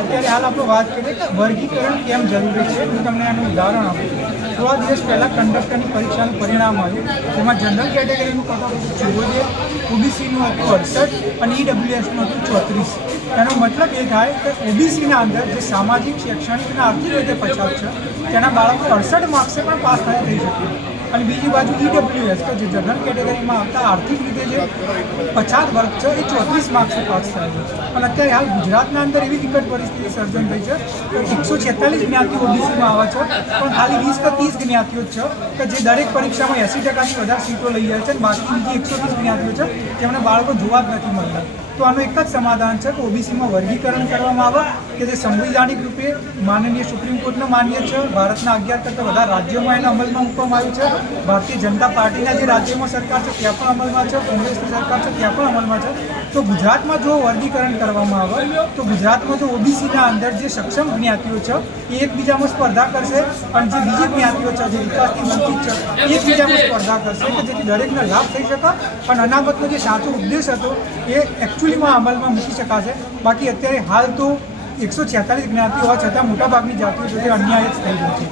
અત્યારે હાલ આપણે વાત કરીએ કે વર્ગીકરણ કેમ જરૂરી છે. હું તમને એનું ઉદાહરણ આપું થોડા દિવસ પહેલાં કંડક્ટરની પરીક્ષાનું પરિણામ આવ્યું. જેમાં જનરલ કેટેગરીનું કટ ચુમ્મોતેર ઓબીસીનું હતું અડસઠ અને ઈડબ્લ્યુએસનું હતું ચોત્રીસ. એનો મતલબ એ થાય કે ઓબીસીના અંદર જે સામાજિક શૈક્ષણિક અને આર્થિક રીતે પછાત છે, તેના બાળકો અડસઠ માર્ક્સે પણ પાસ થયા, થઈ શકે. અને બીજી બાજુ ઈડબ્લ્યુએસ કે જે જનરલ કેટેગરીમાં આવતા આર્થિક રીતે જે પછાત વર્ગ છે, એ ચોત્રીસ માર્ક્સે પાસ થાય છે. અને અત્યારે હાલ ગુજરાતના અંદર એવી વિકટ પરિસ્થિતિ સર્જન થઈ છે કે એકસો છેતાલીસ જ્ઞાતિઓ ઓબીસીમાં આવે છે, પણ ખાલી વીસ કે ત્રીસ જ્ઞાતિઓ જ છે કે જે દરેક પરીક્ષામાં એંસી ટકાથી વધારે સીટો લઈ જાય છે બાકી બીજી એકસો ત્રીસ જ્ઞાતિઓ છે, જેમને બાળકો જોવા જ નથી મળતા. તો આનું એક જ સમાધાન છે કે ઓબીસીમાં વર્ગીકરણ કરવામાં આવે કે જે સંવિધાનિક રૂપે માનનીય સુપ્રીમ કોર્ટનું માન્ય છે, ભારતના અગિયાર કરતાં વધારે રાજ્યોમાં એના અમલમાં મૂકવામાં આવ્યું છે. ભારતીય જનતા પાર્ટીના જે રાજ્યોમાં સરકાર છે, ત્યાં પણ અમલમાં છે, કોંગ્રેસની સરકાર છે, ત્યાં પણ અમલમાં છે. તો ગુજરાતમાં જો વર્ગીકરણ કરવામાં આવે, તો ગુજરાતમાં જો ઓબીસીના અંદર જે સક્ષમ જ્ઞાતિઓ છે, એ એકબીજામાં સ્પર્ધા કરશે અને જે બીજી જ્ઞાતિઓ છે, જે વિકાસથી વંચિત છે, એ એકબીજામાં સ્પર્ધા કરશે. કે જેથી દરેકને લાભ થઈ શકે અને અનામતનો જે સાચો ઉદ્દેશ હતો, એ એકચ્યુઅલીમાં અમલમાં મૂકી શકાશે. બાકી અત્યારે હાલ તો એકસો છેતાલીસ જ્ઞાતિ હોવા છતાં મોટાભાગની જાતિઓ જોડે અન્યાય જ થઈ રહ્યો છે.